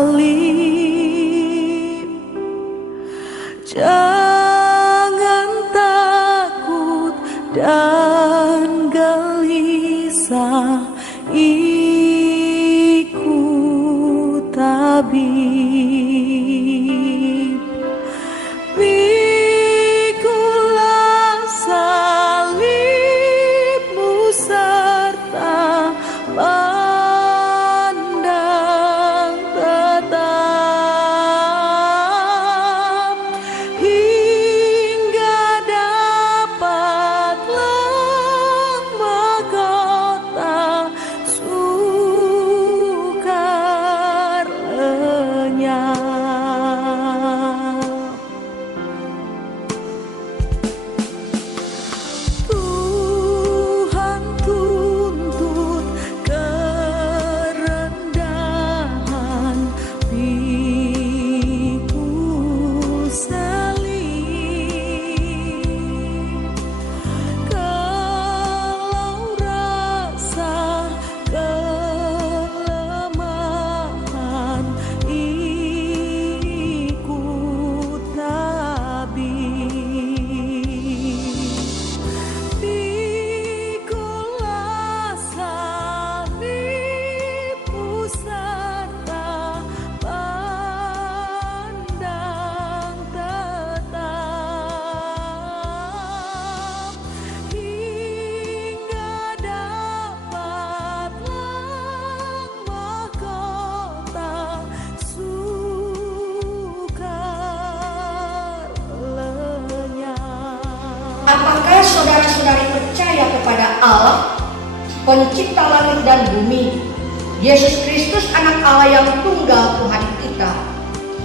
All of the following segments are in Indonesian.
salib. Jangan takut dan gelisah, ikut tabib. Pikulah salibmu serta pandang tetap hingga dapatlah mahkota sukar lenyap. Tuhan tuntut kerendahan, pikul salib. Kalau rasa kelemahan, ikut tabib. Pikulah salibmu serta pandang tetap hingga dapatlah mahkota sukar lenyap. Apakah saudara-saudari percaya kepada Allah, pencipta langit dan bumi, Yesus Kristus anak Allah yang tunggal Tuhan kita,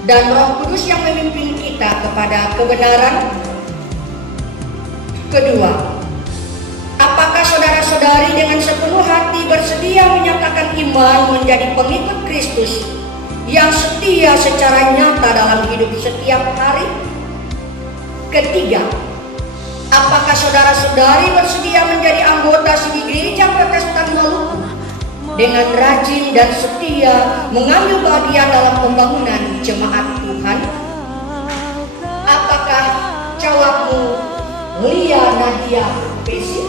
dan Roh Kudus yang memimpin kita kepada kebenaran? Kedua, apakah saudara-saudari dengan sepenuh hati bersedia menyatakan iman menjadi pengikut Kristus yang setia secara nyata dalam hidup setiap hari? Ketiga, apakah saudara-saudari bersedia menjadi anggota di Gereja Protestan Maluku dengan rajin dan setia mengambil bagian dalam pembangunan jemaat Tuhan? Apakah jawabmu Lia Nadia Besi?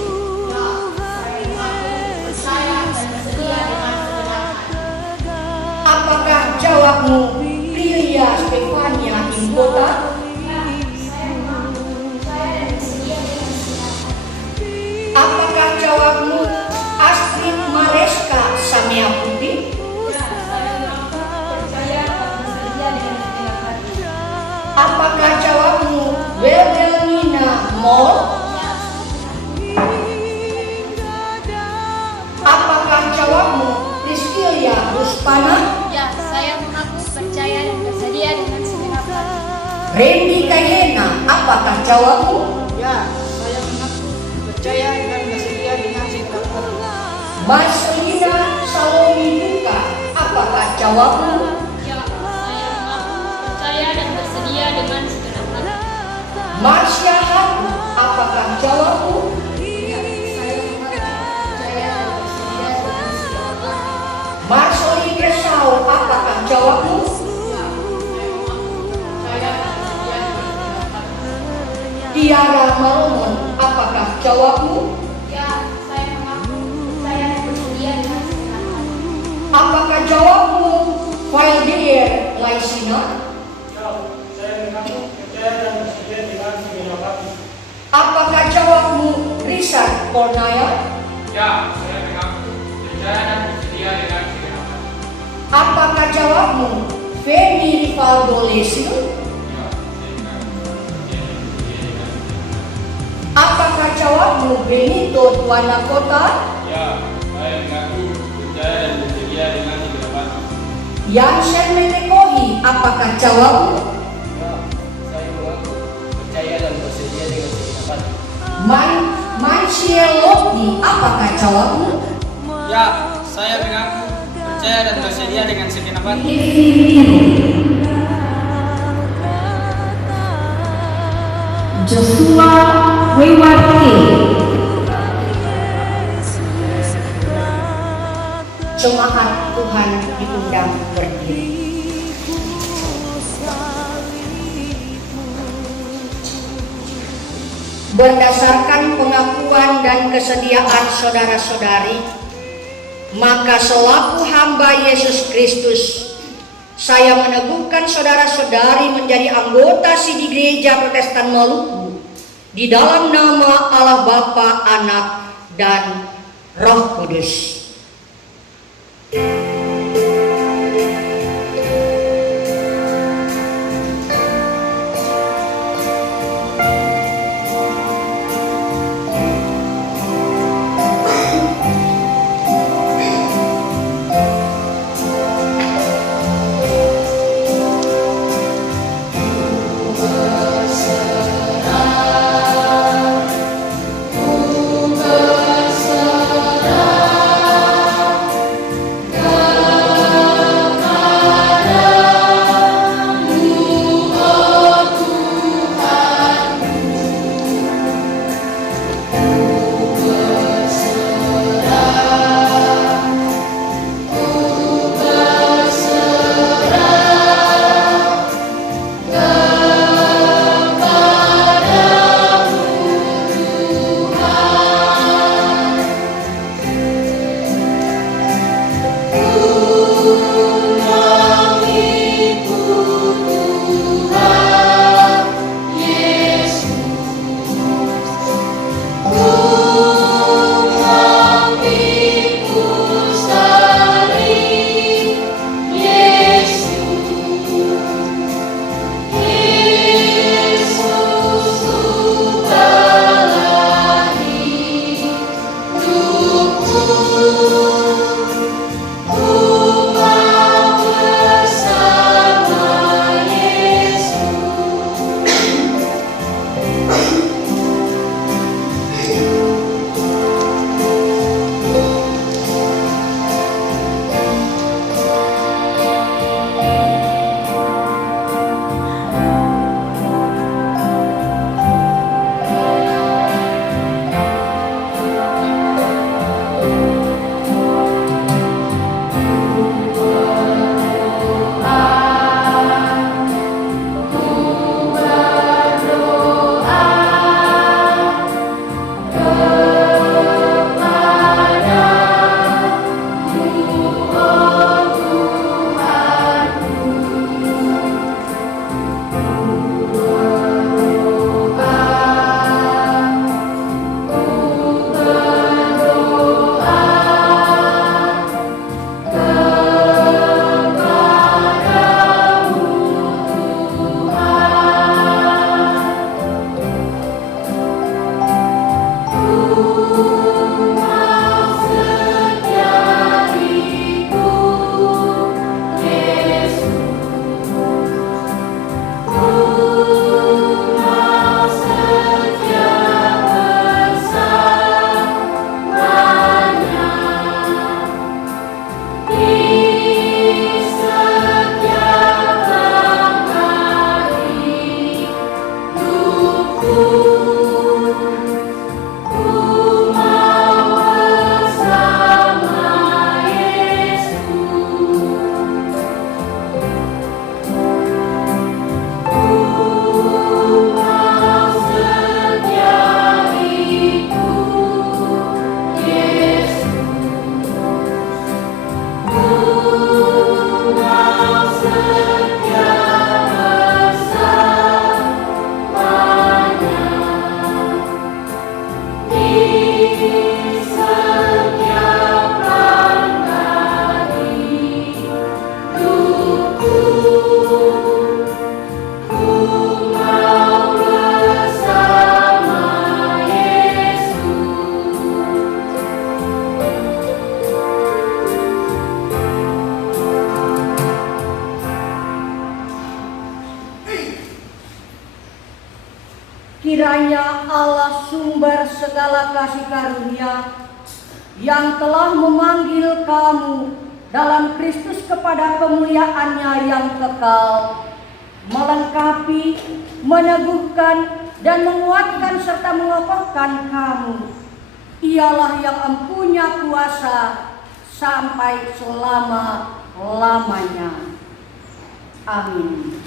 Apakah jawabmu Prilia Stefania Imbota? Apakah jawabmu Astrid Mareska Samia Putih? Apakah jawabmu Wilhelmina Moll? Apakah jawabmu Priscilia Ruspana? Ya, saya mengaku percaya dan bersedia dengan segenap hati. Randy Kayena, apakah jawabmu? Ya, saya mengaku percaya dan bersedia dengan segenap hati. Marcelina Salomi Buka, apakah jawabmu? Ya, saya mengaku percaya dan bersedia dengan segenap hati. Marsha Hatu, apakah jawabmu? Ya, saya mengaku percaya dan bersedia dengan segenap hati. Marcelin Resau, apakah jawabmu? Ya, saya mengaku percaya dan bersedia dengan segenap hati. Tiara Malomon, apakah jawabmu? Ya, saya mengaku percaya dan bersedia dengan segenap hati. Apakah jawabmu Valdir Laisina? Ya, saya mengaku percaya dan bersedia dengan segenap hati. Apakah jawabmu Richard Cornaya? Ya, saya mengaku percaya dan bersedia dengan segenap hati. Apakah jawabmu Femi Rivaldo Lesio? Ya, saya mengaku percaya dan bersedia dengan segenap hati. Apakah jawabmu Benito Tuana Kota? Ya, saya mengaku percaya dan bersedia dengan segenap hati. Yansen Menekohi, apakah jawabmu? Ya, saya mengaku percaya dan bersedia dengan segenap hati. Mansiel Lotti, apakah jawabmu? Ya, saya mengaku percaya dan bersedia dengan segenap hati. Joshua Wewati. Jemaat Tuhan diundang berdiri. berdasarkan pengakuan dan kesediaan saudara-saudari, maka selaku hamba Yesus Kristus, saya meneguhkan saudara-saudari menjadi anggota Sidi Gereja Protestan Maluku di dalam nama Allah Bapa, Anak, dan Roh Kudus. Kiranya Allah sumber segala kasih karunia yang telah memanggil kamu dalam Kristus kepada kemuliaannya yang kekal, melengkapi, meneguhkan, dan menguatkan serta mengokohkan kamu. Ialah yang empunya kuasa sampai selama-lamanya. Amin.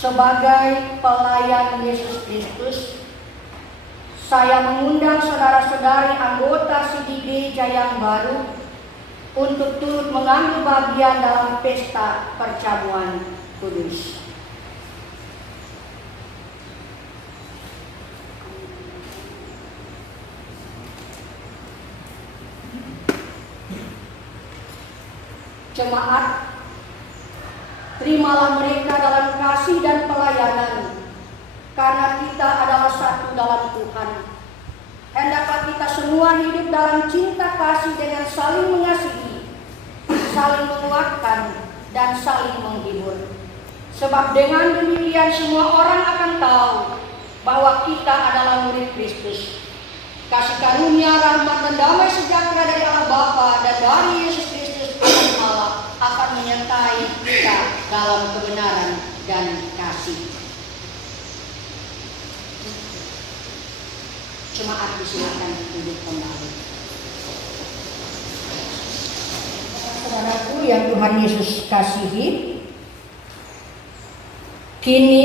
sebagai pelayan Yesus Kristus, saya mengundang saudara-saudari anggota CD Gereja yang baru untuk turut mengambil bagian dalam pesta perjamuan kudus. Jemaat, terimalah mereka dalam kasih dan pelayanan, karena kita adalah satu dalam Tuhan. Hendaklah kita semua hidup dalam cinta kasih dengan saling mengasihi, saling menguatkan, dan saling menghibur. Sebab dengan demikian semua orang akan tahu bahwa kita adalah murid Kristus. Kasih karunia, rahmat, dan damai sejahtera dari Allah Bapa dan dari Yesus Kristus Allah akan menyertai kita dalam kebenaran dan kasih. Jemaat disilakan duduk kembali. Saudaraku yang Tuhan Yesus kasihi, kini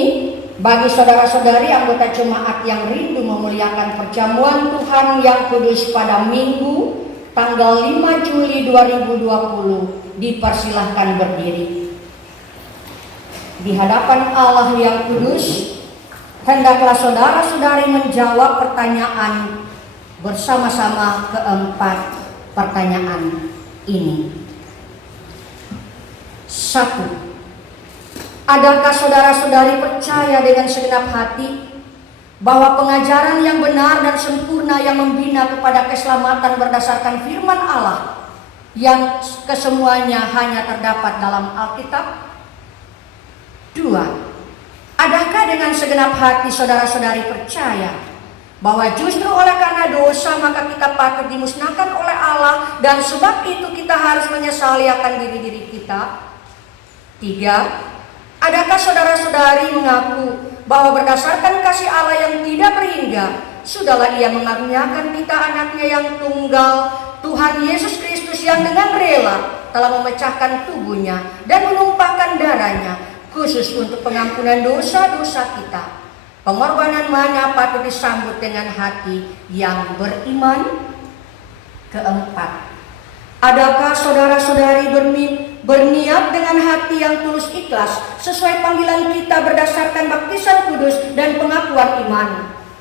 bagi saudara-saudari anggota jemaat yang rindu memuliakan perjamuan Tuhan yang kudus pada Minggu tanggal 5 Juli 2020, dipersilahkan berdiri. Di hadapan Allah yang kudus, hendaklah saudara-saudari menjawab pertanyaan bersama-sama keempat pertanyaan ini. 1. Adakah saudara-saudari percaya dengan segenap hati bahwa pengajaran yang benar dan sempurna yang membina kepada keselamatan berdasarkan firman Allah yang kesemuanya hanya terdapat dalam Alkitab? 2. Adakah dengan segenap hati saudara-saudari percaya bahwa justru oleh karena dosa maka kita patut dimusnahkan oleh Allah, dan sebab itu kita harus menyesali akan diri-diri kita? 3. Adakah saudara-saudari mengaku bahwa berdasarkan kasih Allah yang tidak berhingga, sudahlah Ia mengaruniakan kita anaknya yang tunggal, Tuhan Yesus Kristus, yang dengan rela telah memecahkan tubuhnya dan menumpahkan darahnya khusus untuk pengampunan dosa-dosa kita? Pengorbanan mana patut disambut dengan hati yang beriman? 4. Adakah saudara-saudari berniat dengan hati yang tulus ikhlas sesuai panggilan kita berdasarkan baptisan kudus dan pengakuan iman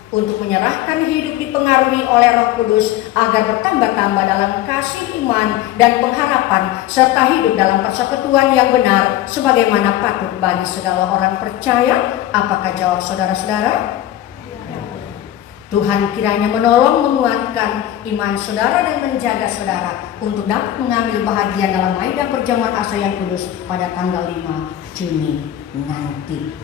untuk menyerahkan hidup dipengaruhi oleh Roh Kudus agar bertambah-tambah dalam kasih, iman, dan pengharapan serta hidup dalam persekutuan yang benar sebagaimana patut bagi segala orang percaya? Apakah jawab saudara-saudara? Tuhan kiranya menolong menguatkan iman saudara dan menjaga saudara untuk dapat mengambil bahagian dalam maidah perjamuan asa yang kudus pada tanggal 5 Juni nanti.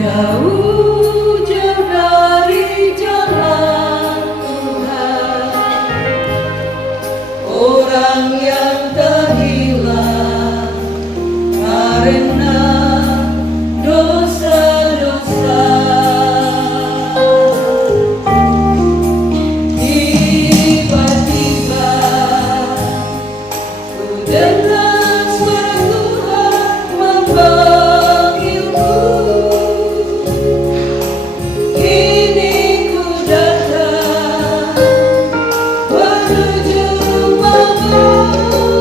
Jauh-jauh dari jalan Tuhan, orang yang terhilang karena dosa-dosa. Tiba-tiba ku dengar suara Tuhan memanggilku. Menuju rumahmu.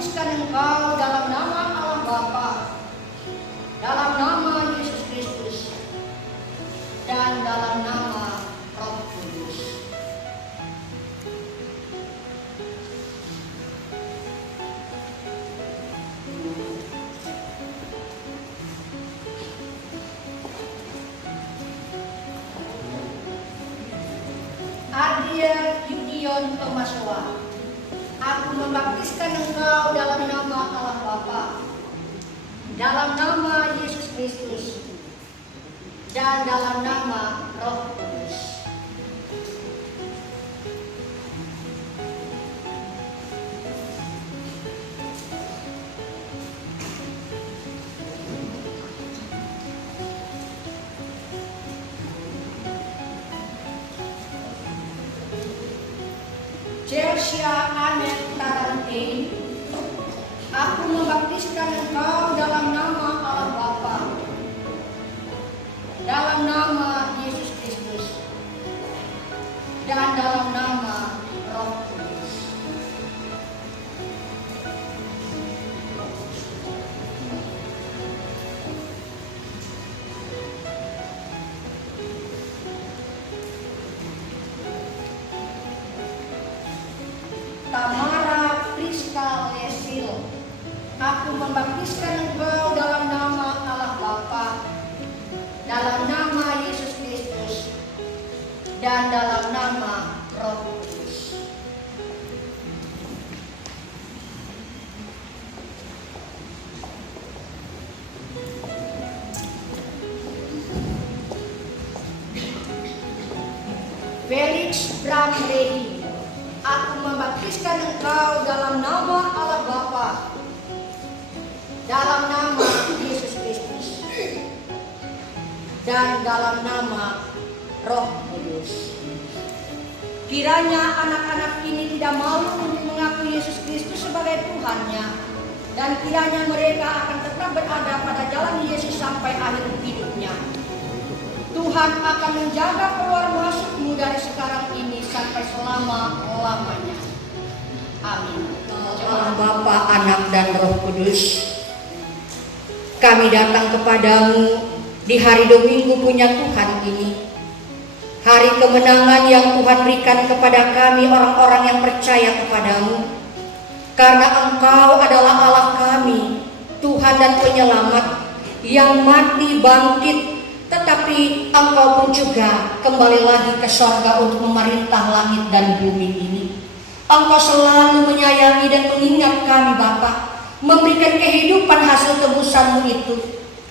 membaptiskan engkau dalam nama Allah Bapa, dalam nama Yesus Kristus, dan dalam nama Roh Kudus. Adrian Yudion Tomasowa, aku membaptiskan engkau dalam nama Allah Bapa, dalam nama Yesus Kristus, dan dalam nama Roh Kudus. Jelsia Anet Tarante, aku membaptiskan engkau dalam nama Allah Bapa, dalam nama Yesus Kristus, dan dalam nama Roh Kudus. Tamara Priska Lesil, aku membaptiskan engkau dalam nama Allah Bapa, dalam nama Yesus Kristus, dan dalam nama Roh Kudus. Felix Bramley, aku membaptiskan engkau dalam nama Allah Bapa, dalam nama Yesus Kristus, dan dalam nama Roh Kudus. Kiranya anak-anak ini tidak malu untuk mengakui Yesus Kristus sebagai Tuhannya, dan kiranya mereka akan tetap berada pada jalan Yesus sampai akhir hidupnya. Tuhan akan menjaga keluar masukmu dari sekarang ini sampai selama-lamanya. Amin. Allah Bapa, Anak, dan Roh Kudus, kami datang kepadamu di hari Dominggu punya Tuhan ini, hari kemenangan yang Tuhan berikan kepada kami orang-orang yang percaya kepadamu, karena Engkau adalah Allah kami, Tuhan dan Penyelamat, yang mati bangkit, tetapi Engkau pun juga kembali lagi ke sorga untuk memerintah langit dan bumi ini. Engkau selalu menyayangi dan mengingat kami Bapa, memberikan kehidupan hasil tebusan-Mu itu,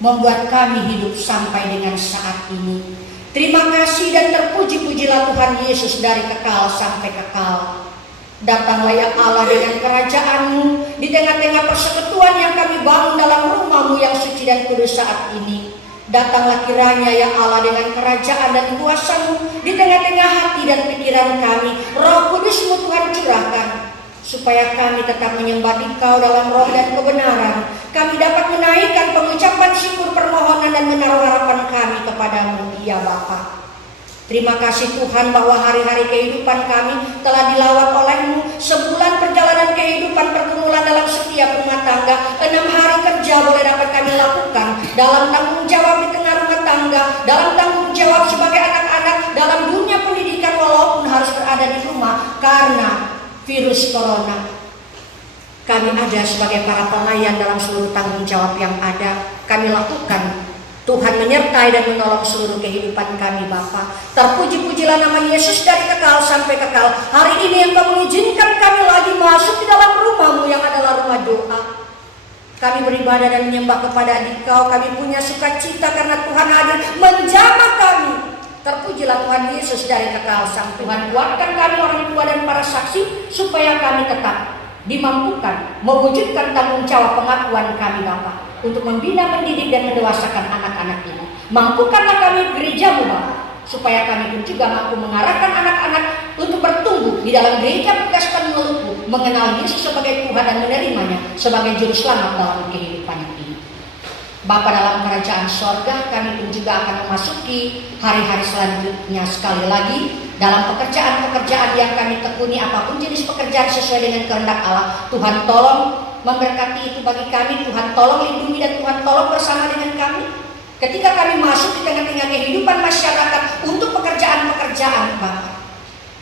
membuat kami hidup sampai dengan saat ini. Terima kasih dan terpuji-pujilah Tuhan Yesus dari kekal sampai kekal. Datanglah ya Allah dengan kerajaan-Mu di tengah-tengah persekutuan yang kami bangun dalam rumah-Mu yang suci dan kudus saat ini. Datanglah kiranya ya Allah dengan kerajaan dan kuasa-Mu di tengah-tengah hati dan pikiran kami. Roh Kudus-Mu Tuhan curahkan, supaya kami tetap menyembah Engkau dalam roh dan kebenaran. Kami dapat menaikkan pengucapan syukur, permohonan, dan menaruh harapan kami kepadamu, ya Bapa. Terima kasih Tuhan bahwa hari-hari kehidupan kami telah dilawat oleh-Mu. Sebulan perjalanan kehidupan pergumulan dalam setiap rumah tangga, 6 hari kerja boleh dapat kami lakukan dalam tanggung jawab di tengah rumah tangga, dalam tanggung jawab sebagai anak-anak, dalam dunia pendidikan walaupun harus berada di rumah karena virus corona. Kami ada sebagai para pelayan dalam seluruh tanggung jawab yang ada kami lakukan. Tuhan menyertai dan menolong seluruh kehidupan kami Bapa. Terpuji-pujilah nama Yesus dari kekal sampai kekal. Hari ini Engkau mengizinkan kami lagi masuk di dalam rumah-Mu yang adalah rumah doa. Kami beribadah dan menyembah kepada Engkau. Kami punya sukacita karena Tuhan hadir menjamah kami. Terpujilah Tuhan Yesus dari kekal sampai. Tuhan kuatkan kami orang tua dan para saksi supaya kami tetap dimampukan mewujudkan tanggung jawab pengakuan kami Bapa untuk membina, mendidik, dan mendewasakan anak-anak ini. Mampukanlah kami gereja-Mu Bapa, supaya kami pun juga mampu mengarahkan anak-anak untuk bertumbuh di dalam gereja Protestan Maluku, mengenal Yesus sebagai Tuhan dan menerimanya sebagai juru selamat dalam kehidupan ini. Bapa dalam kerajaan sorga, kami pun juga akan memasuki hari-hari selanjutnya sekali lagi dalam pekerjaan-pekerjaan yang kami tekuni, apapun jenis pekerjaan sesuai dengan kehendak Allah. Tuhan tolong memberkati itu bagi kami. Tuhan tolong lindungi dan Tuhan tolong bersama dengan kami. Ketika kami masuk di tengah-tengah kehidupan masyarakat untuk pekerjaan-pekerjaan Bapa,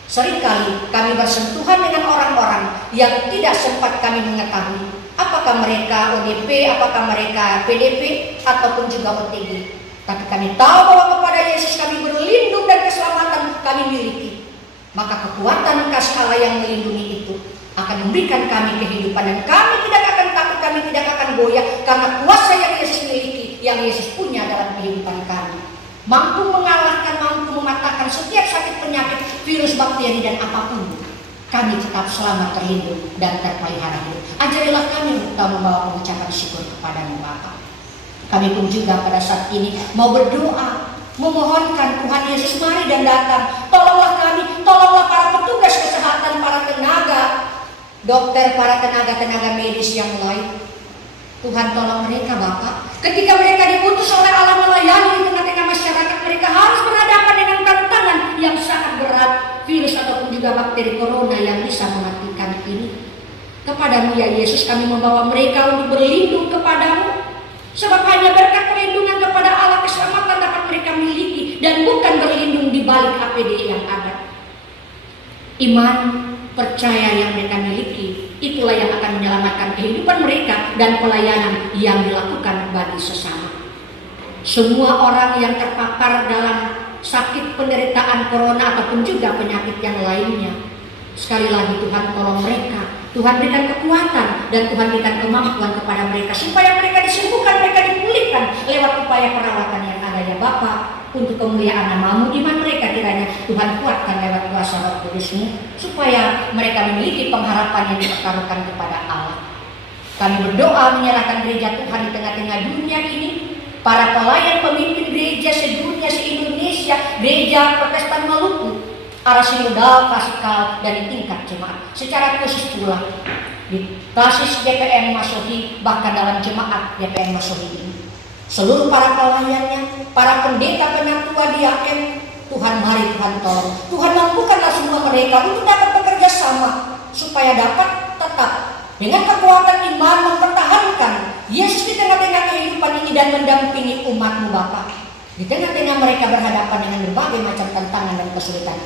seringkali kami bersentuhan dengan orang-orang yang tidak sempat kami mengetahui. Apakah mereka ODP, apakah mereka PDP, ataupun juga OTG. Tapi kami tahu bahwa kepada Yesus kami berlindung dan keselamatan kami miliki. Maka kekuatan kasih Allah yang melindungi itu akan memberikan kami kehidupan. Dan kami tidak akan takut, kami tidak akan goyah. Karena kuasa yang Yesus miliki, yang Yesus punya dalam kehidupan kami, mampu mengalahkan, mampu mematahkan setiap sakit penyakit, virus, bakteri, dan apapun. Kami tetap selamat, terlindung, dan terpelihara hidup. Ajarilah kami untuk membawa pengucapan syukur kepadamu Bapa. Kami pun juga pada saat ini mau berdoa, memohonkan Tuhan Yesus mari dan datang. Tolonglah kami, tolonglah para petugas kesehatan, para tenaga dokter, para tenaga medis yang lain. Tuhan tolong mereka Bapak. Ketika mereka diutus oleh Allah melayani di tengah-tengah masyarakat, mereka harus berhadapan dengan tantangan yang sangat berat, virus ataupun juga bakteri corona yang bisa mematikan ini. Kepadamu ya Yesus kami membawa mereka untuk berlindung kepadamu. Sebab hanya berkat perlindungan kepada Allah keselamatan dapat mereka miliki, dan bukan berlindung di balik APD yang ada. Iman, percaya yang mereka miliki, itulah yang akan menyelamatkan kehidupan mereka dan pelayanan yang dilakukan bagi sesama. Semua orang yang terpapar dalam sakit penderitaan corona ataupun juga penyakit yang lainnya, sekali lagi Tuhan tolong mereka. Tuhan berikan kekuatan dan Tuhan berikan kemampuan kepada mereka supaya mereka disembuhkan, mereka dipulihkan lewat upaya perawatan yang ada ya Bapa. Untuk kemuliaan nama-Mu, iman mereka kiranya Tuhan kuatkan lewat kuasa Roh Kudus-Mu supaya mereka memiliki pengharapan yang dipertaruhkan kepada Allah. Kami berdoa menyerahkan gereja Tuhan di tengah-tengah dunia ini, para pelayan pemimpin gereja sedunia, se-Indonesia, gereja Protestan Maluku, arah sinodal, klasikal, dan di tingkat jemaat. Secara khusus pula di basis GPM Masohi, bahkan dalam jemaat GPM Masohi ini. Seluruh para pelayannya, para pendeta, penatua, diaken, Tuhan mari Tuhan tolong. Tuhan mampukanlah semua mereka untuk dapat bekerja sama, supaya dapat tetap dengan kekuatan iman mempertahankan Yesus di tengah-tengah kehidupan ini dan mendampingi umat-Mu Bapa. Di tengah-tengah mereka berhadapan dengan berbagai macam tantangan dan kesulitan.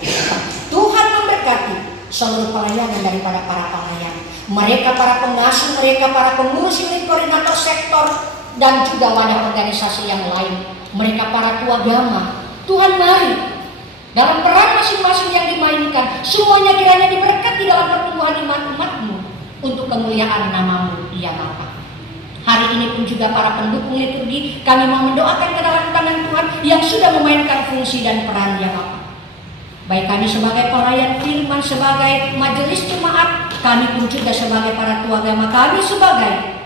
Tuhan memberkati seluruh pelayanan daripada para pelayan. Mereka para pengasuh, mereka para pengurus unit koordinator sektor, dan juga wadah organisasi yang lain. Mereka para tua agama. Tuhan mari dalam peran masing-masing yang dimainkan, semuanya kiranya diberkati dalam pertumbuhan iman umat-Mu untuk kemuliaan nama-Mu ya Bapa. Hari ini pun juga para pendukung liturgi, kami mau mendoakan ke dalam tangan Tuhan yang sudah memainkan fungsi dan peran ya Bapa. Baik kami sebagai pelayan firman, sebagai majelis jemaat, kami pun juga sebagai para tua agama, kami sebagai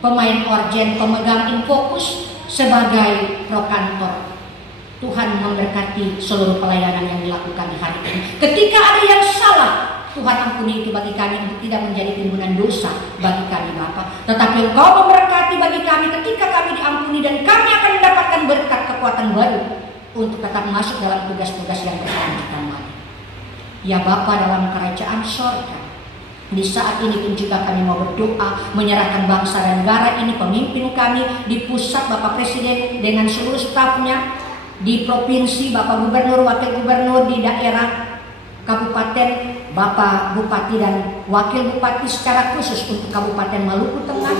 pemain orgen, pemegang infokus, sebagai prokantor. Tuhan memberkati seluruh pelayanan yang dilakukan di hari ini. Ketika ada yang salah, Tuhan ampuni itu bagi kami untuk tidak menjadi timbunan dosa bagi kami Bapa. Tetapi Engkau memberkati bagi kami ketika kami diampuni, dan kami akan mendapatkan berkat kekuatan baru untuk tetap masuk dalam tugas-tugas yang berkelanjutan lagi. Ya Bapa dalam kerajaan sorga, di saat ini pun juga kami mau berdoa menyerahkan bangsa dan negara ini, pemimpin kami di pusat Bapak Presiden dengan seluruh stafnya, di provinsi Bapak Gubernur, Wakil Gubernur, di daerah Kabupaten, Bapak Bupati dan Wakil Bupati secara khusus untuk Kabupaten Maluku Tengah.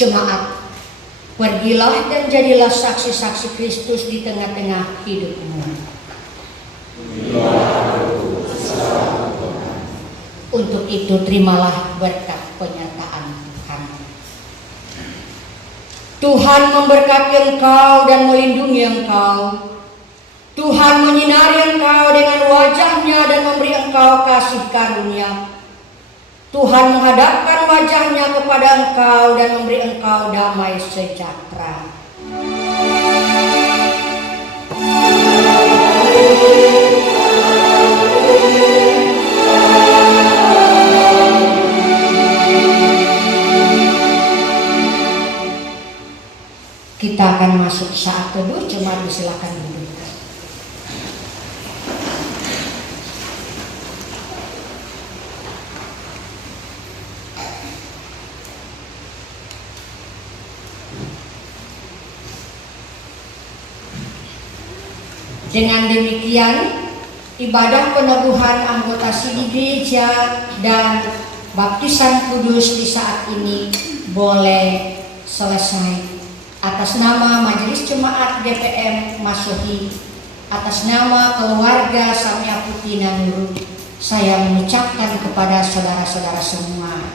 Jemaat Pergilah dan jadilah saksi-saksi Kristus di tengah-tengah hidupmu. Untuk itu terimalah berkat penyertaan Tuhan. Tuhan memberkati engkau dan melindungi engkau. Tuhan menyinari engkau dengan wajahnya dan memberi engkau kasih karunia. Tuhan menghadapkan wajahnya kepada engkau dan memberi engkau damai sejahtera. Kita akan masuk saat teduh, jemaat silakan duduk. Dengan demikian, ibadah peneguhan anggota sidih gereja dan baptisan kudus di saat ini boleh selesai. Atas nama Majelis Jemaat GPM Masohi, atas nama keluarga Samia Putih Nanguru, saya mengucapkan kepada saudara-saudara semua,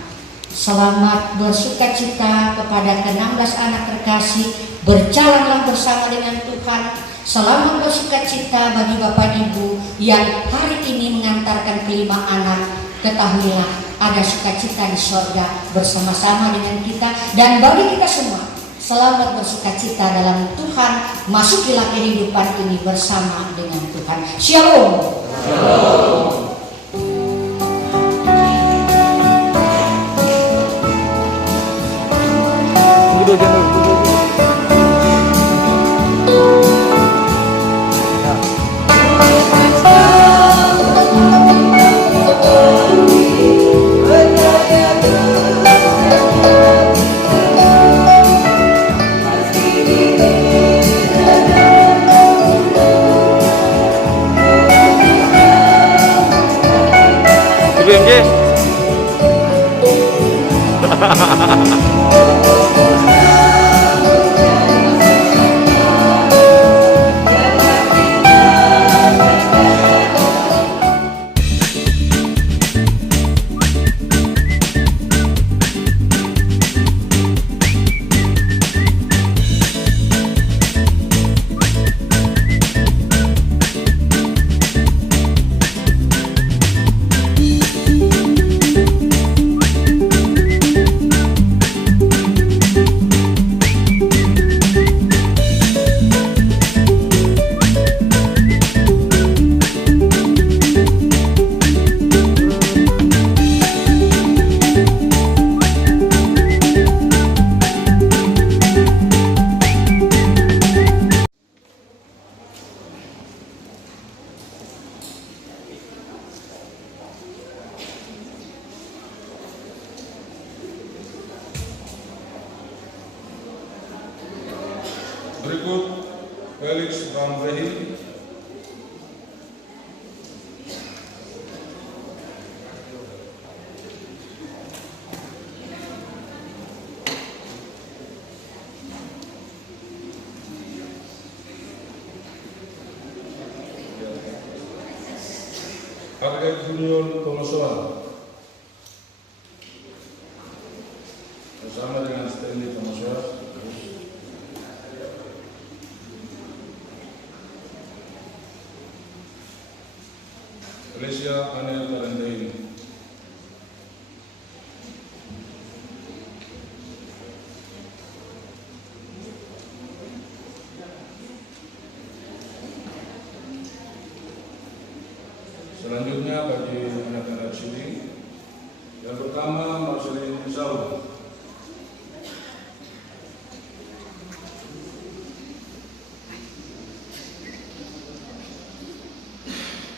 selamat bersukacita kepada ke-16 anak terkasih. Berjalanlah bersama dengan Tuhan. Selamat bersukacita bagi Bapak Ibu yang hari ini mengantarkan kelima anak. Ketahuilah ada sukacita di sorga bersama-sama dengan kita. Dan bagi kita semua, selamat bersukacita dalam Tuhan. Masukilah kehidupan ini bersama dengan Tuhan. Shalom. Shalom. Berikut Felix Ramrehi, Arget Junior Tomosoan bersama dengan Stanley Tomosoan, Alicia Anel Tarendaini, selanjutnya bagi anak-anak sini, yang pertama Marcelin Saul,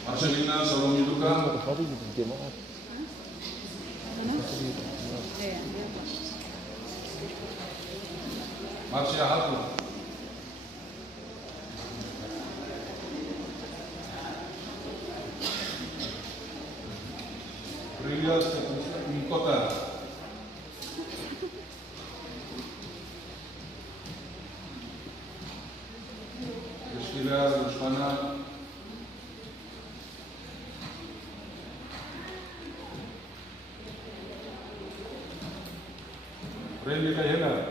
Marcelina Salom Yuduka, Marcia Hatu, Priya Mikota, Susana, Randy Kahela,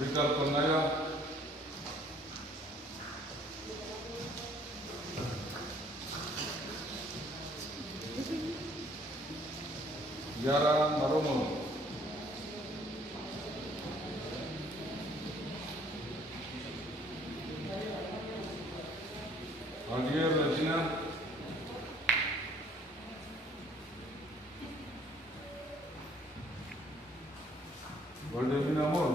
Richard Cornaya, Yara Maromo, Javier Regina, Valdemina Amor,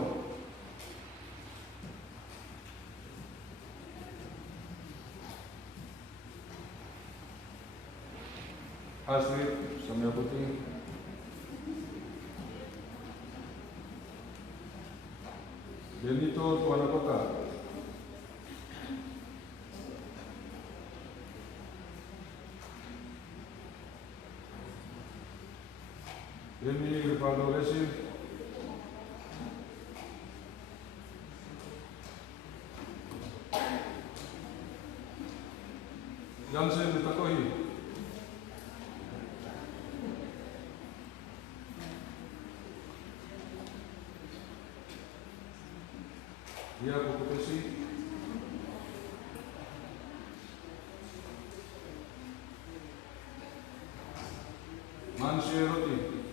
Asri Samya Putih, Benito Tuan Kota, Demi Ripaldo Resi, Jansen Ditakohi, Dia Kompetisi, Mansi Roti,